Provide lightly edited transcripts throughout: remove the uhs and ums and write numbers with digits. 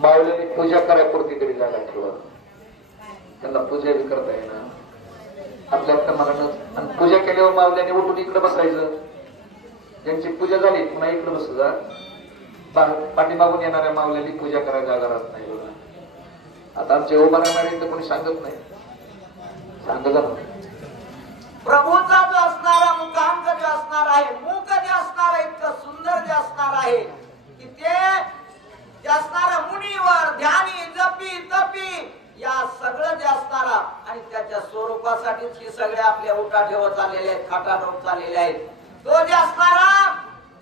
माऊलीने पूजा करायपुरती तरी जागा ठेवा, त्यांना पूजा बी करता येणार आपल्या मनानं. आणि पूजा केल्यावर माऊल्याने उठून इकडे बसायचं, ज्यांची पूजा झाली पुन्हा इकडे बसू जा. पाठीमागून येणाऱ्या माऊल्याने पूजा करायला जागा राहत नाही बघा. आता आमचे उभा राहणारे तर कोणी सांगत नाही, सांगत प्रभूचा जो असणारा मुखांक जे असणार आहे, मुख जे असणार आहे इतकं सुंदर जे असणार आहे की ते असणारा मुनीवर ध्यानी जपी तपी या सगळं जे असणारा आणि त्याच्या स्वरूपासाठीच ही सगळे आपल्या उठा ठेवत आलेले आहेत, खाटा ठेवत चाललेले आहेत. तो जे असणारा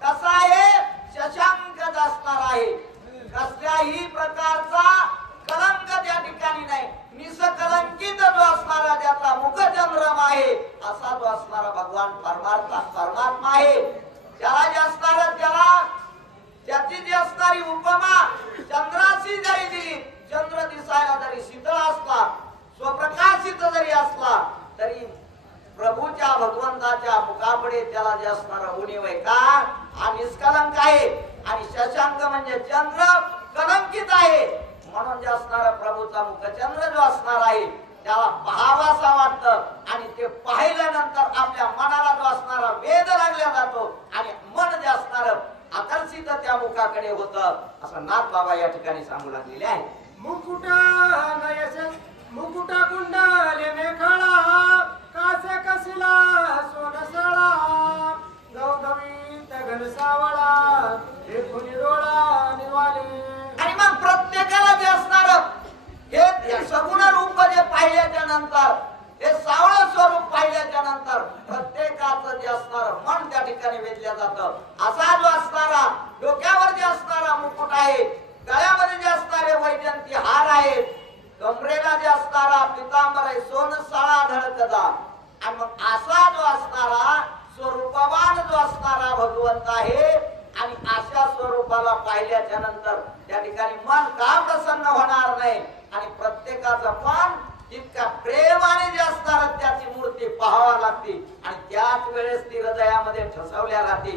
कसा आहे, शशांक असणार आहे, कसल्याही प्रकारचा कलंक त्या ठिकाणी नाही, निष्कलंकित जो असणारा ज्याचा मुखचंद्रम आहे असा जो असणारा भगवान परमात्मा आहे. त्याला जे असणार त्याला त्याची जी असणारी उपमा चंद्राशी जरी दिली, चंद्र दिसायला जरी शीतळ असला, स्वप्रकाशित जरी असला तरी प्रभूच्या भगवंताच्या मुखापुढे त्याला जे असणारा उणीव आहे का, हा निष्कलंक आहे. आणि शशांक म्हणजे चंद्र कलंकित आहे, म्हणून जे असणारा प्रभूचा मुखचंद्र जो असणार आहे त्याला पाहावासा वाटतं. आणि ते पाहिल्यानंतर आपल्या मनाला जो असणारा वेध लागला जातो आणि मन जे असणार आकर्षित त्या मुखाकडे होतं, असं नाथ बाबा या ठिकाणी सांगू लागलेले आहे. मुकुटा कुंडले मेखळा, कासे कसिला सोनसळा, गवगवीत घनसावळा, एकूण डोळा निवाले. आणि मग प्रत्येकाला जे असणार हे सगुण रूप जे पाहिल्याच्या नंतर, हे सावळ स्वरूप पाहिल्याच्या नंतर प्रत्येकाचं जे असणार मन त्या ठिकाणी वेधल्या जातं. असा जो असणारा डोक्यावर जे असणारा मुकुट आहे, गळ्यामध्ये जे असणारे वैजंती हार आहेत, कमरेला जे असणारा पितांबर आहे, सोनसाळा धडकदा. आणि मग असा जो असणारा स्वरूपवान जो असणारा भगवंत आहे आणि अशा स्वरूपाला पाहिल्याच्या नंतर त्या ठिकाणी मन का प्रसन्न होणार नाही. आणि प्रत्येकाचं मन इतका प्रेमाने जे असणार त्याची मूर्ती पाहावी लागते आणि त्याच वेळेस ती हृदयामध्ये ठसवल्या जाते,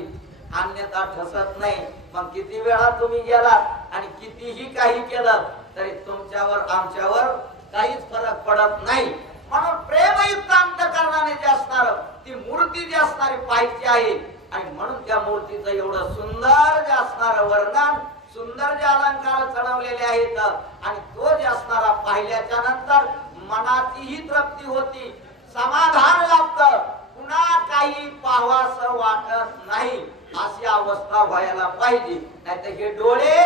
अन्यथा ठसत नाही. मग किती वेळा तुम्ही गेलात आणि कितीही काही केलं तरी तुमच्यावर आमच्यावर काहीच फरक पडत नाही. म्हणून प्रेमयुक्त अंतःकरणाने जे असणार ती मूर्ती जी असणारी पाहिजे आहे. आणि म्हणून त्या मूर्तीचं एवढं सुंदर जे असणार वर्णन, सुंदर जे अलंकार चढवलेले आहेत आणि तो जे असणारा पाहिल्याच्या नंतर मनाचीही तृप्ती होती, समाधान लाभतं, पुन्हा काही पाहावंसं वाटत नाही. अशी अवस्था व्हायला पाहिजे. नाहीतर हे डोळे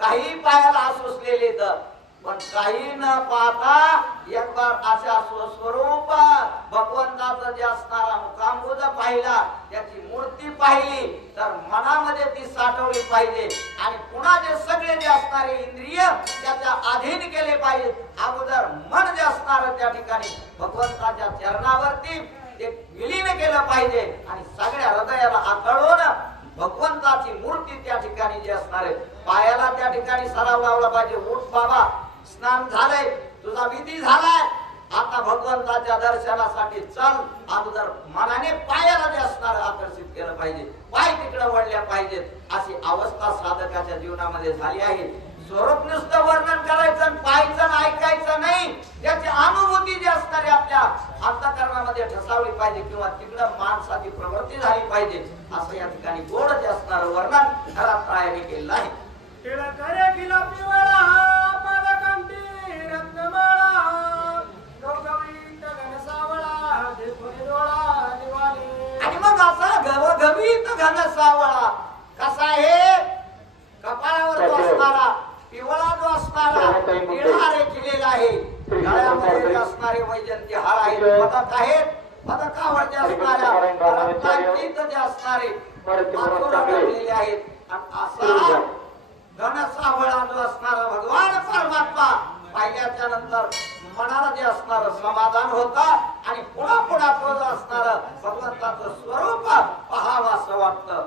काही पाहायला सुचलेले तर पण काही न पाहता एक बार अशा स्वस्वरूप भगवंताचं जे असणारा मुखांबुज पाहिला, त्याची मूर्ती पाहिली तर मनामध्ये ती साठवली पाहिजे. आणि पुन्हा जे सगळे जे असणारे इंद्रिय त्याच्या अधीन केले पाहिजे. अगोदर मन जे असणार त्या ठिकाणी भगवंताच्या चरणावरती ते विलीन केलं पाहिजे आणि सगळ्या हृदयाला आकळून भगवंताची मूर्ती त्या ठिकाणी जी असणार पायाला त्या ठिकाणी सराव लावला पाहिजे. उठ बाबा, स्नान झालंय, तुझा विधी झालाय, आता भगवंताच्या दर्शनासाठी चल. अगोदर मनाने पायाला जे असणार आकर्षित केलं पाहिजे, पाय तिकडे वळल्या पाहिजेत. अशी अवस्था साधकाच्या जीवनामध्ये झाली आहे. स्वरूप नुसतं वर्णन करायचं, पाहायचं, ऐकायचं नाही, त्याची अनुभूती जी असणारी आपल्या अंतःकरणामध्ये ठसावली पाहिजे किंवा तिकडं माणसाची प्रवृत्ती झाली पाहिजे. असं या ठिकाणी गोड जे असणार वर्णन घरात केलेलं आहे. आणि मग असा गवगवीत घनसावळा कसा आहे, कपाळावर जो असणारा पिवळा जो असणारा निळारे केलेला आहे, गळ्यामध्ये असणारे वैजंती हार आहेत, पदक आहेत, पदकावर जे असणारे जे असणारे लागलेले आहेत. आणि असा घनसावळा जो असणारा भगवान परमात्मा पाहिल्याच्या नंतर मनाला जे असणार समाधान होतं आणि पुन्हा पुन्हा तो जो असणार भगवंताचं स्वरूप पाहावं असं वाटतं.